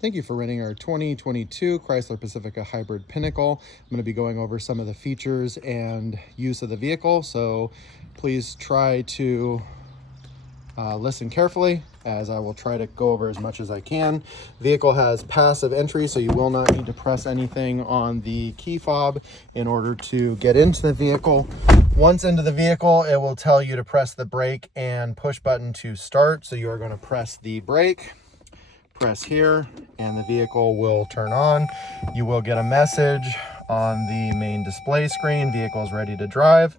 Thank you for renting our 2022 Chrysler Pacifica Hybrid Pinnacle. I'm going to be going over some of the features and use of the vehicle, so please try to listen carefully as I will try to go over as much as I can. The vehicle has passive entry, so you will not need to press anything on the key fob in order to get into the vehicle. Once into the vehicle, it will tell you to press the brake and push button to start. So you are going to press the brake, press here, and the vehicle will turn on. You will get a message on the main display screen, vehicle is ready to drive.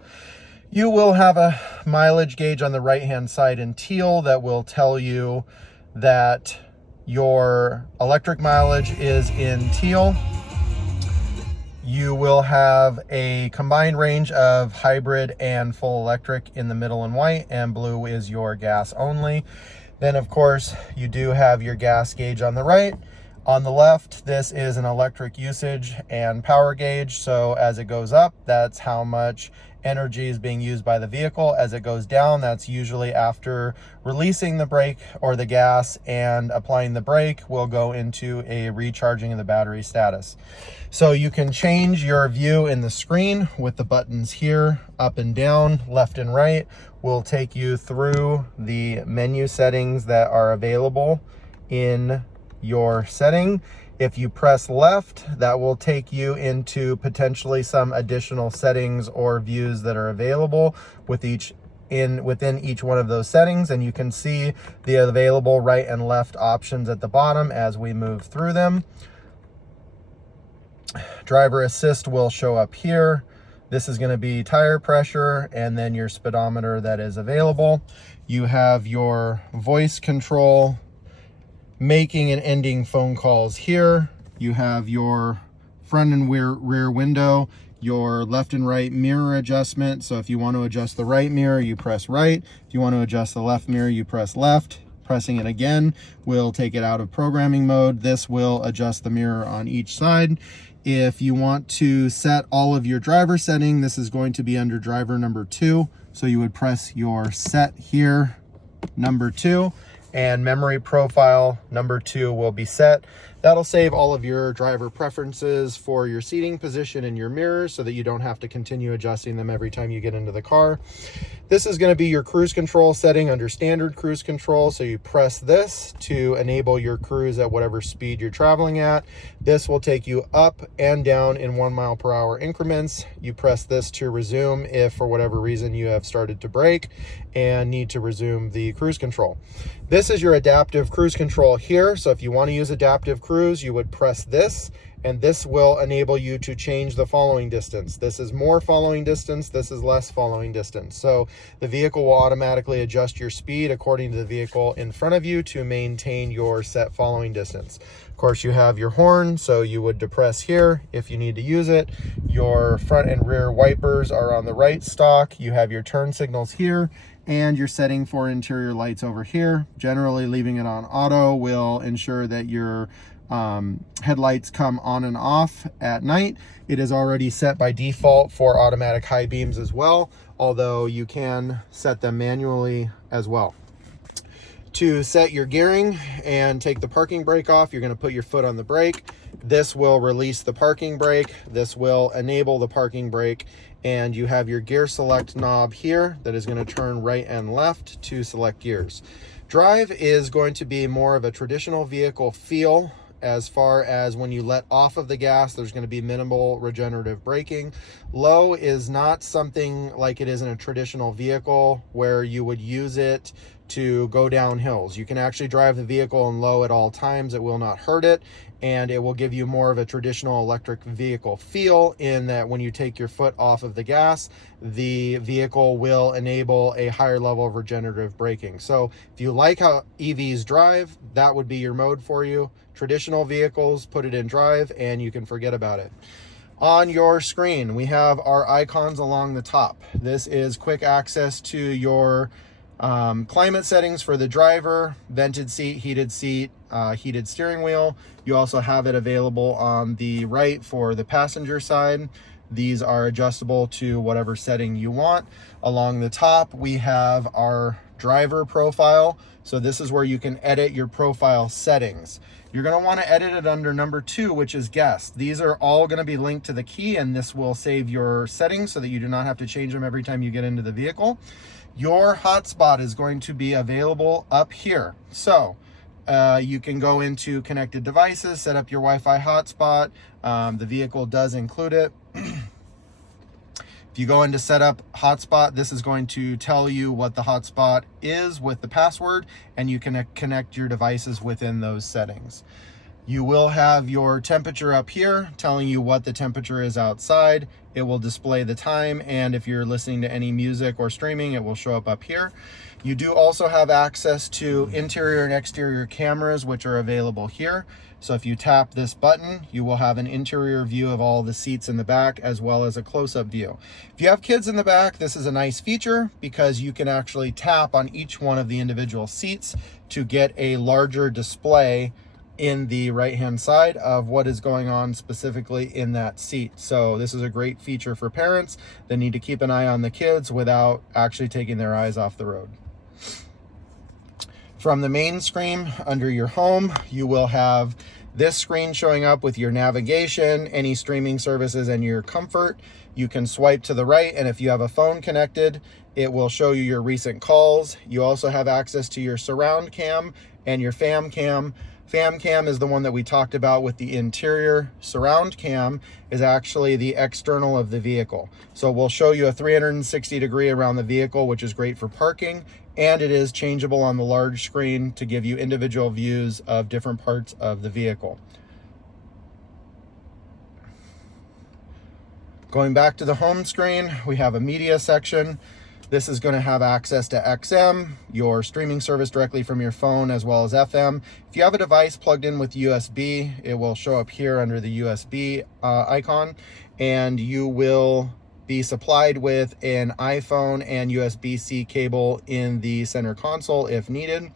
You will have a mileage gauge on the right hand side in teal that will tell you that your electric mileage is in teal. You will have a combined range of hybrid and full electric in the middle in white, and blue is your gas only. Then of course you do have your gas gauge on the right. On the left, this is an electric usage and power gauge. So as it goes up, that's how much energy is being used by the vehicle. As it goes down, that's usually after releasing the brake or the gas and applying the brake, will go into a recharging of the battery status. So you can change your view in the screen with the buttons here, up and down, left and right. Will take you through the menu settings that are available in your setting. If you press left, that will take you into potentially some additional settings or views that are available within each one of those settings, and you can see the available right and left options at the bottom as we move through them. Driver assist will show up here. This is going to be tire pressure and then your speedometer that is available. You have your voice control, making and ending phone calls here. You have your front and rear window, your left and right mirror adjustment. So if you want to adjust the right mirror, you press right. If you want to adjust the left mirror, you press left. Pressing it again will take it out of programming mode. This will adjust the mirror on each side. If you want to set all of your driver setting, this is going to be under driver number 2. So you would press your set here, number 2, and memory profile number 2 will be set. That'll save all of your driver preferences for your seating position and your mirrors so that you don't have to continue adjusting them every time you get into the car. This is going to be your cruise control setting under standard cruise control. So you press this to enable your cruise at whatever speed you're traveling at. This will take you up and down in 1 mile per hour increments. You press this to resume if for whatever reason you have started to brake and need to resume the cruise control. This is your adaptive cruise control here. So if you want to use adaptive cruise, you would press this, and this will enable you to change the following distance. This is more following distance, this is less following distance. So the vehicle will automatically adjust your speed according to the vehicle in front of you to maintain your set following distance. Of course, you have your horn, so you would depress here if you need to use it. Your front and rear wipers are on the right stalk. You have your turn signals here, and your setting for interior lights over here. Generally leaving it on auto will ensure that your headlights come on and off at night. It is already set by default for automatic high beams as well, although you can set them manually as well. To set your gearing and take the parking brake off, you're going to put your foot on the brake. This will release the parking brake. This will enable the parking brake, and you have your gear select knob here that is going to turn right and left to select gears. Drive is going to be more of a traditional vehicle feel. As far as when you let off of the gas, there's going to be minimal regenerative braking. Low is not something like it is in a traditional vehicle where you would use it to go down hills. You can actually drive the vehicle in low at all times. It will not hurt it, and it will give you more of a traditional electric vehicle feel in that when you take your foot off of the gas, the vehicle will enable a higher level of regenerative braking. So if you like how EVs drive, that would be your mode for you. Traditional vehicles, put it in drive and you can forget about it. On your screen, we have our icons along the top. This is quick access to your climate settings for the driver, vented seat, heated steering wheel. You also have it available on the right for the passenger side. These are adjustable to whatever setting you want. Along the top, we have our driver profile. So this is where you can edit your profile settings. You're going to want to edit it under number 2, which is guest. These are all going to be linked to the key, and this will save your settings so that you do not have to change them every time you get into the vehicle. Your hotspot is going to be available up here. So you can go into connected devices, set up your Wi-Fi hotspot. The vehicle does include it. If you go into setup hotspot, this is going to tell you what the hotspot is with the password, and you can connect your devices within those settings. You will have your temperature up here telling you what the temperature is outside. It will display the time, and if you're listening to any music or streaming, it will show up here. You do also have access to interior and exterior cameras, which are available here. So if you tap this button, you will have an interior view of all the seats in the back, as well as a close-up view. If you have kids in the back, this is a nice feature because you can actually tap on each one of the individual seats to get a larger display in the right-hand side of what is going on specifically in that seat. So this is a great feature for parents that need to keep an eye on the kids without actually taking their eyes off the road. From the main screen under your home, you will have this screen showing up with your navigation, any streaming services, and your comfort. You can swipe to the right, and if you have a phone connected, it will show you your recent calls. You also have access to your surround cam and your fam cam. Fam cam is the one that we talked about with the interior. Surround cam is actually the external of the vehicle. So we'll show you a 360 degree around the vehicle, which is great for parking. And it is changeable on the large screen to give you individual views of different parts of the vehicle. Going back to the home screen, we have a media section. This is going to have access to XM, your streaming service directly from your phone, as well as FM. If you have a device plugged in with USB, it will show up here under the USB icon, and you will be supplied with an iPhone and USB-C cable in the center console if needed.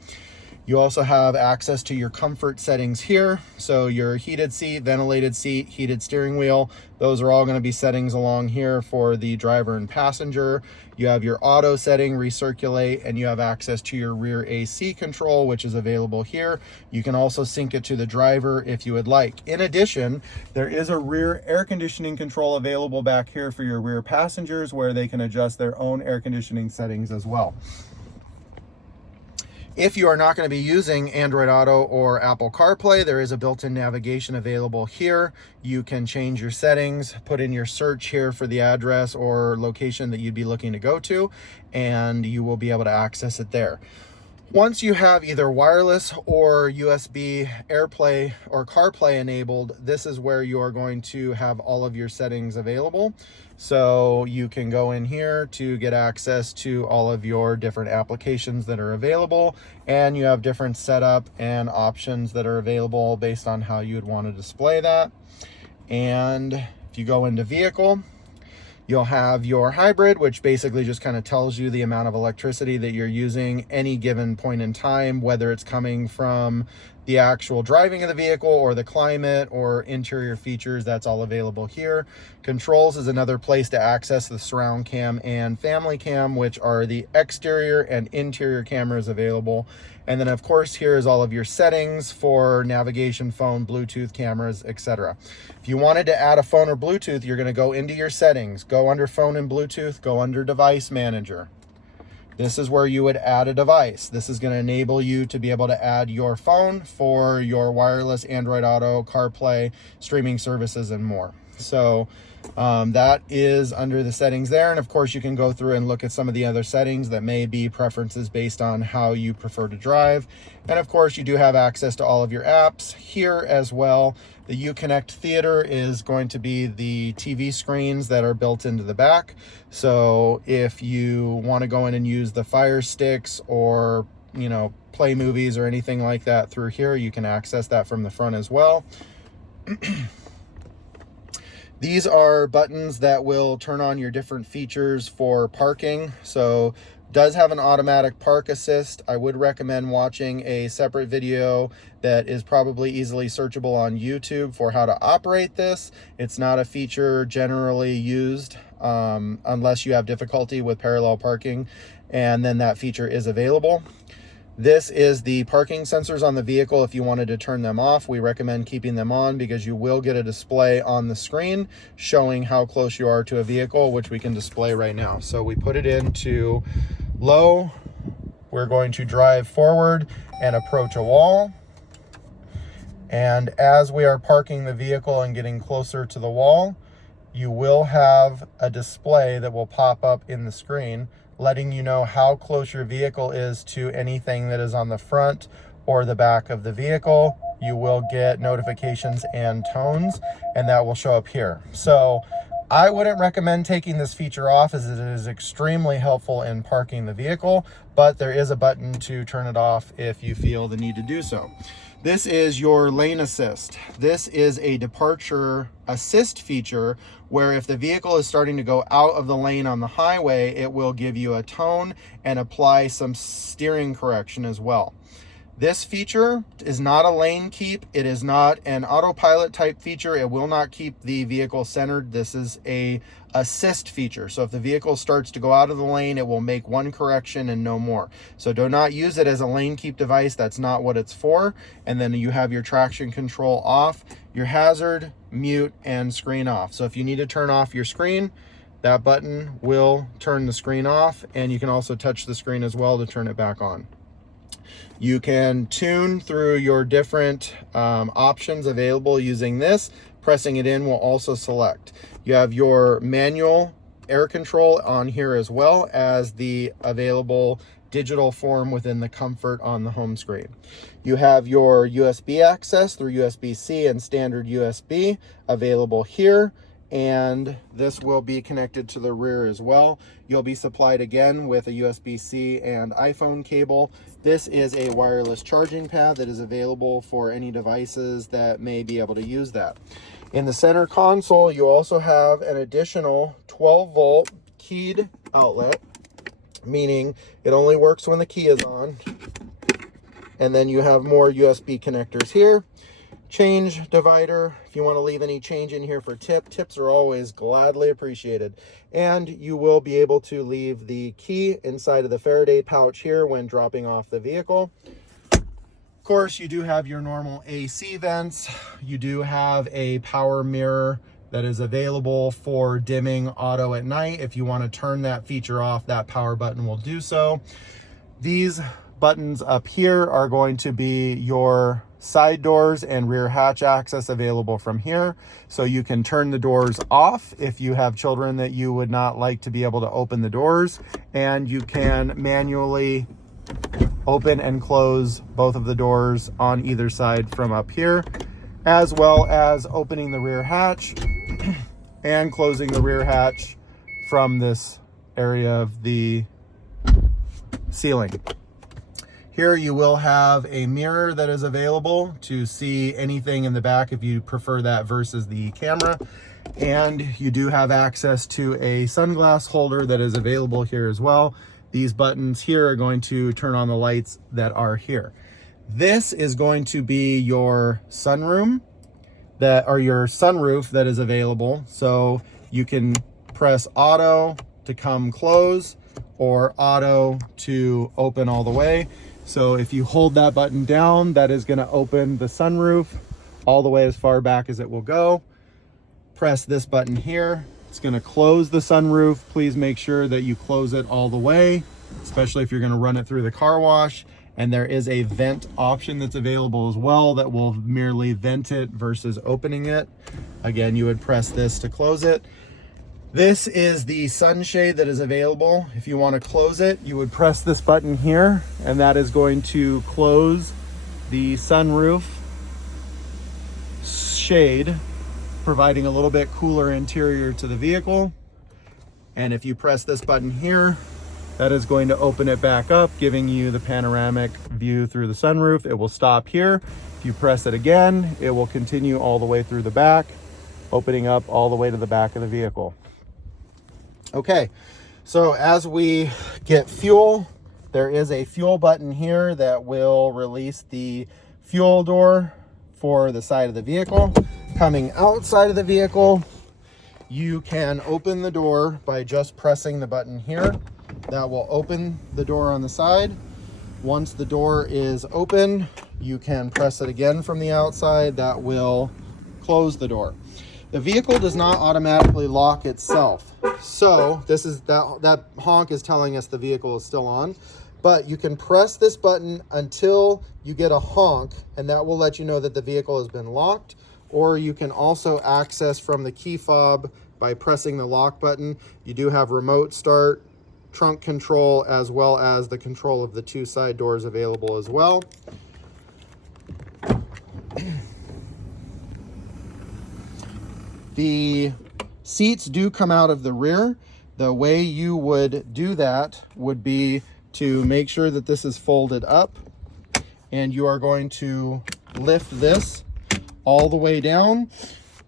You also have access to your comfort settings here. So your heated seat, ventilated seat, heated steering wheel, those are all going to be settings along here for the driver and passenger. You have your auto setting, recirculate, and you have access to your rear AC control, which is available here. You can also sync it to the driver if you would like. In addition, there is a rear air conditioning control available back here for your rear passengers, where they can adjust their own air conditioning settings as well. If you are not going to be using Android Auto or Apple CarPlay, there is a built-in navigation available here. You can change your settings, put in your search here for the address or location that you'd be looking to go to, and you will be able to access it there. Once you have either wireless or USB AirPlay or CarPlay enabled, this is where you are going to have all of your settings available. So you can go in here to get access to all of your different applications that are available, and you have different setup and options that are available based on how you would want to display that. And if you go into vehicle, you'll have your hybrid, which basically just kind of tells you the amount of electricity that you're using any given point in time, whether it's coming from the actual driving of the vehicle or the climate or interior features. That's all available here. Controls is another place to access the surround cam and family cam, which are the exterior and interior cameras available. And then of course, here is all of your settings for navigation, phone, Bluetooth, cameras, etc. If you wanted to add a phone or Bluetooth, you're going to go into your settings, go under phone and Bluetooth, go under device manager. This is where you would add a device. This is going to enable you to be able to add your phone for your wireless Android Auto, CarPlay, streaming services, and more. So that is under the settings there. And of course, you can go through and look at some of the other settings that may be preferences based on how you prefer to drive. And of course, you do have access to all of your apps here as well. The Uconnect Theater is going to be the TV screens that are built into the back. So if you want to go in and use the Fire Sticks or, play movies or anything like that through here, you can access that from the front as well. These are buttons that will turn on your different features for parking. So Does have an automatic park assist. I would recommend watching a separate video that is probably easily searchable on YouTube for how to operate this. It's not a feature generally used unless you have difficulty with parallel parking, and then that feature is available. This is the parking sensors on the vehicle. If you wanted to turn them off, we recommend keeping them on because you will get a display on the screen showing how close you are to a vehicle, which we can display right now. So we put it into low. We're going to drive forward and approach a wall. And as we are parking the vehicle and getting closer to the wall, you will have a display that will pop up in the screen letting you know how close your vehicle is to anything that is on the front or the back of the vehicle. You will get notifications and tones, and that will show up here. So I wouldn't recommend taking this feature off as it is extremely helpful in parking the vehicle, but there is a button to turn it off if you feel the need to do so. This is your lane assist. This is a departure assist feature where if the vehicle is starting to go out of the lane on the highway, it will give you a tone and apply some steering correction as well. This feature is not a lane keep. It is not an autopilot type feature. It will not keep the vehicle centered. This is a assist feature. So if the vehicle starts to go out of the lane, it will make one correction and no more. So do not use it as a lane keep device. That's not what it's for. And then you have your traction control off, your hazard, mute, and screen off. So if you need to turn off your screen, that button will turn the screen off, and you can also touch the screen as well to turn it back on. You can tune through your different options available using this. Pressing it in will also select. You have your manual air control on here as well as the available digital form within the comfort on the home screen. You have your USB access through USB-C and standard USB available here, and this will be connected to the rear as well. You'll be supplied again with a USB-C and iPhone cable. This is a wireless charging pad that is available for any devices that may be able to use that. In the center console, you also have an additional 12-volt keyed outlet, meaning it only works when the key is on. And then you have more USB connectors here. Change divider, if you want to leave any change in here for tips are always gladly appreciated. And you will be able to leave the key inside of the Faraday pouch here when dropping off the vehicle. Of course, you do have your normal AC vents. You do have a power mirror that is available for dimming auto at night. If you want to turn that feature off, that power button will do so. These buttons up here are going to be your side doors and rear hatch access available from here. So you can turn the doors off if you have children that you would not like to be able to open the doors, and you can manually open and close both of the doors on either side from up here, as well as opening the rear hatch and closing the rear hatch from this area of the ceiling. Here you will have a mirror that is available to see anything in the back if you prefer that versus the camera. And you do have access to a sunglass holder that is available here as well. These buttons here are going to turn on the lights that are here. This is going to be your sunroom your sunroof that is available. So you can press auto to come close or auto to open all the way. So if you hold that button down, that is going to open the sunroof all the way as far back as it will go. Press this button here. It's going to close the sunroof. Please make sure that you close it all the way, especially if you're going to run it through the car wash. And there is a vent option that's available as well that will merely vent it versus opening it. Again, you would press this to close it. This is the sunshade that is available. If you want to close it, you would press this button here, and that is going to close the sunroof shade, providing a little bit cooler interior to the vehicle. And if you press this button here, that is going to open it back up, giving you the panoramic view through the sunroof. It will stop here. If you press it again, it will continue all the way through the back, opening up all the way to the back of the vehicle. Okay, So as we get fuel, there is a fuel button here that will release the fuel door for the side of the vehicle. Coming outside of the vehicle, you can open the door by just pressing the button here. That will open the door on the side. Once the door is open, you can press it again from the outside. That will close the door. The vehicle does not automatically lock itself. So this is that honk is telling us the vehicle is still on, but you can press this button until you get a honk, and that will let you know that the vehicle has been locked. Or you can also access from the key fob by pressing the lock button. You do have remote start, trunk control, as well as the control of the two side doors available as well. The seats do come out of the rear. The way you would do that would be to make sure that this is folded up, and you are going to lift this all the way down,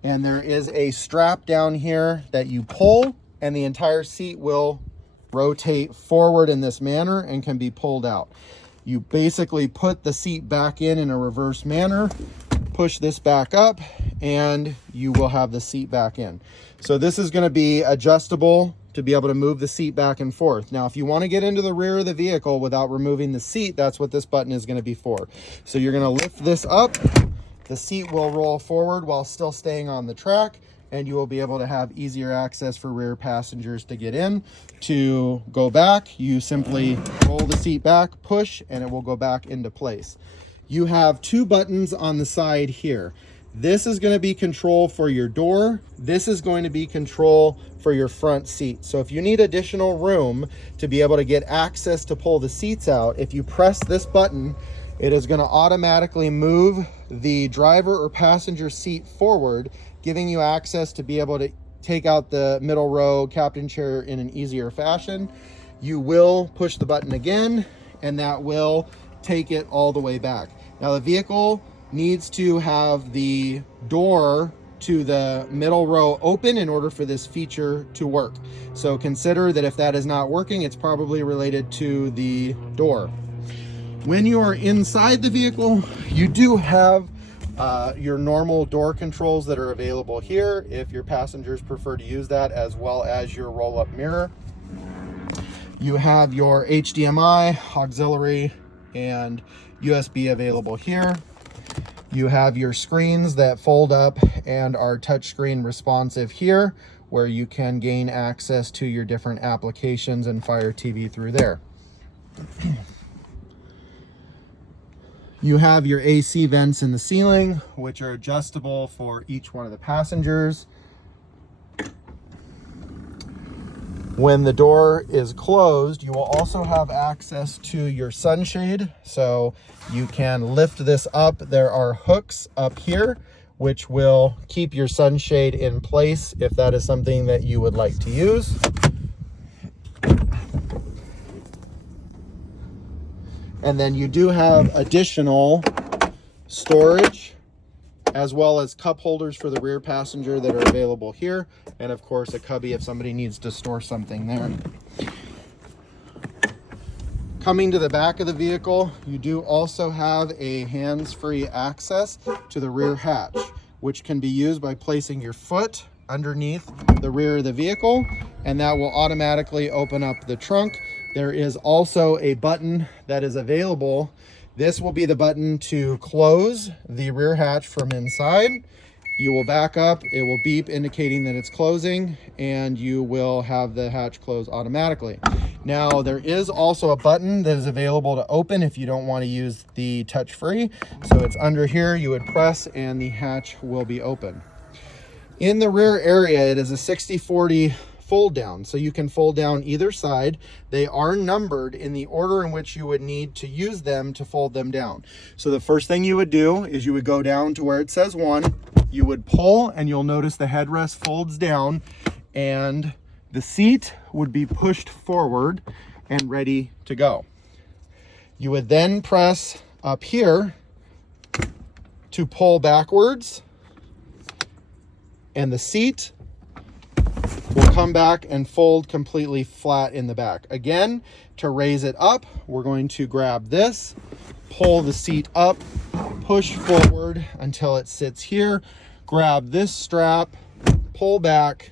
and there is a strap down here that you pull, and the entire seat will rotate forward in this manner and can be pulled out. You basically put the seat back in a reverse manner, push this back up, and you will have the seat back in. So this is going to be adjustable to be able to move the seat back and forth. Now, if you want to get into the rear of the vehicle without removing the seat, that's what this button is going to be for. So you're going to lift this up, the seat will roll forward while still staying on the track, and you will be able to have easier access for rear passengers to get in. To go back, you simply roll the seat back, push, and it will go back into place. You have two buttons on the side here. This is going to be control for your door. This is going to be control for your front seat. So if you need additional room to be able to get access to pull the seats out, if you press this button, it is going to automatically move the driver or passenger seat forward, giving you access to be able to take out the middle row captain chair in an easier fashion. You will push the button again, and that will take it all the way back. Now the vehicle needs to have the door to the middle row open in order for this feature to work. So consider that if that is not working, it's probably related to the door. When you are inside the vehicle, you do have your normal door controls that are available here if your passengers prefer to use that, as well as your roll-up mirror. You have your HDMI, auxiliary, and USB available here. You have your screens that fold up and are touchscreen responsive here, where you can gain access to your different applications and Fire TV through there. You have your AC vents in the ceiling, which are adjustable for each one of the passengers. When the door is closed, you will also have access to your sunshade. So you can lift this up. There are hooks up here, which will keep your sunshade in place if that is something that you would like to use. And then you do have additional storage, as well as cup holders for the rear passenger that are available here. And of course, a cubby if somebody needs to store something there. Coming to the back of the vehicle, you do also have a hands-free access to the rear hatch, which can be used by placing your foot underneath the rear of the vehicle, and that will automatically open up the trunk. There is also a button that is available. This will be the button to close the rear hatch from inside. You will back up, it will beep indicating that it's closing, and you will have the hatch close automatically. Now, there is also a button that is available to open if you don't want to use the touch-free. So it's under here, you would press, and the hatch will be open. In the rear area, it is a 60/40 fold down, so you can fold down either side. They are numbered in the order in which you would need to use them to fold them down. So the first thing you would do is you would go down to where it says 1, you would pull, and you'll notice the headrest folds down, and the seat would be pushed forward and ready to go. You would then press up here to pull backwards, and the seat will come back and fold completely flat in the back. Again, to raise it up, we're going to grab this, pull the seat up, push forward until it sits here, grab this strap, pull back,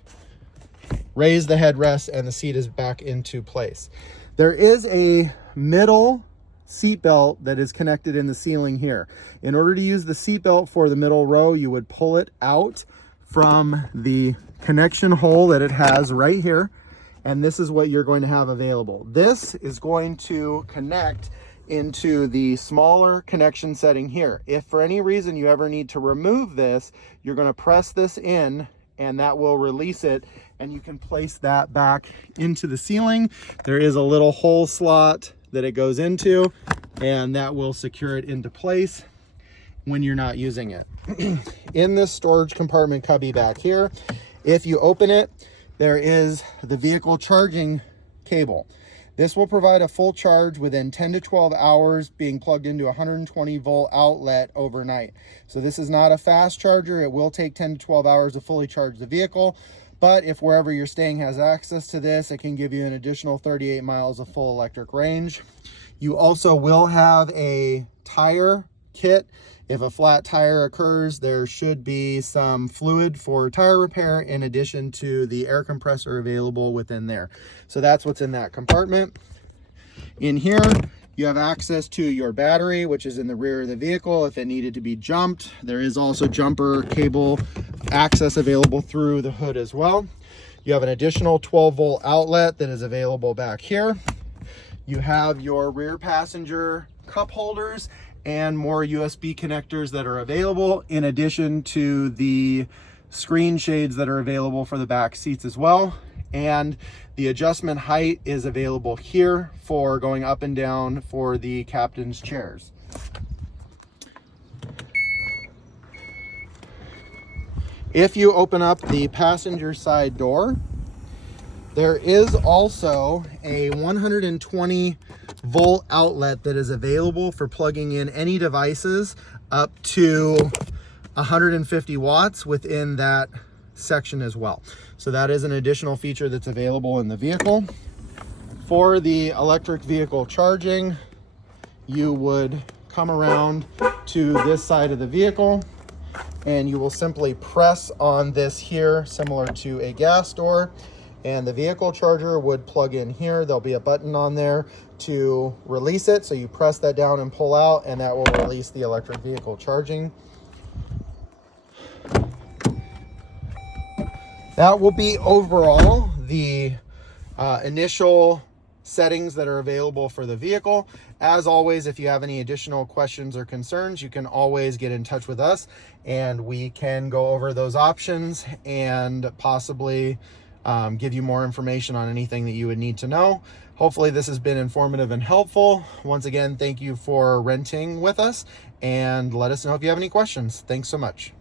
raise the headrest, and the seat is back into place. There is a middle seat belt that is connected in the ceiling here. In order to use the seat belt for the middle row, you would pull it out from the connection hole that it has right here, and this is what you're going to have available. This is going to connect into the smaller connection setting here. If for any reason you ever need to remove this, you're going to press this in and that will release it, and you can place that back into the ceiling. There is a little hole slot that it goes into, and that will secure it into place when you're not using it. In this storage compartment cubby back here, if you open it, there is the vehicle charging cable. This will provide a full charge within 10 to 12 hours, being plugged into a 120 volt outlet overnight. So this is not a fast charger. It will take 10 to 12 hours to fully charge the vehicle. But if wherever you're staying has access to this, it can give you an additional 38 miles of full electric range. You also will have a tire kit. If a flat tire occurs, there should be some fluid for tire repair in addition to the air compressor available within there. So that's what's in that compartment. In here, you have access to your battery, which is in the rear of the vehicle if it needed to be jumped. There is also jumper cable access available through the hood as well. You have an additional 12 volt outlet that is available back here. You have your rear passenger cup holders and more USB connectors that are available, in addition to the screen shades that are available for the back seats as well. And the adjustment height is available here for going up and down for the captain's chairs. If you open up the passenger side door, there is also a 120 volt outlet that is available for plugging in any devices up to 150 watts within that section as well. So that is an additional feature that's available in the vehicle. For the electric vehicle charging, you would come around to this side of the vehicle and you will simply press on this here, similar to a gas door, and the vehicle charger would plug in here. There'll be a button on there to release it. So you press that down and pull out, and that will release the electric vehicle charging. That will be overall the initial settings that are available for the vehicle. As always, if you have any additional questions or concerns, you can always get in touch with us and we can go over those options and possibly give you more information on anything that you would need to know. Hopefully this has been informative and helpful. Once again, thank you for renting with us, and let us know if you have any questions. Thanks so much.